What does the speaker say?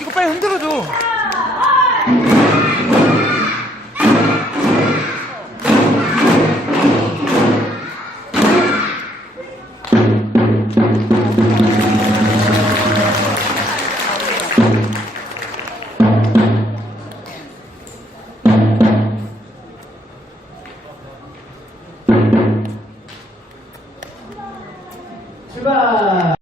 이거 빨리 흔들어줘. 출발!